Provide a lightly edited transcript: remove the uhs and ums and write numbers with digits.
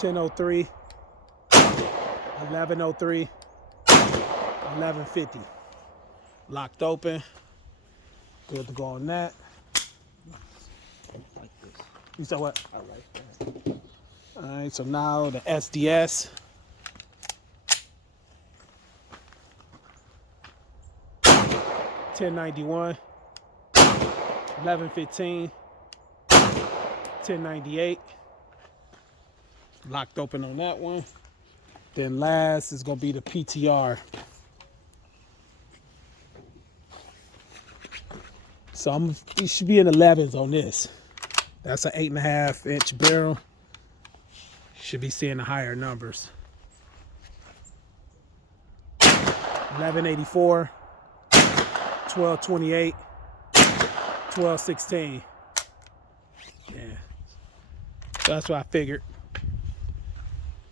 1003, 1103, 1150. Locked open. Good to go on that. Like this. You said what? I like that. All right, so now the SDS. $10.91, $11.15, $10.98. Locked open on that one. Then last is gonna be the PTR. So you should be in 11s on this. That's an 8.5-inch barrel. Should be seeing the higher numbers. 1184, 1228, 1216. Yeah. So that's what I figured.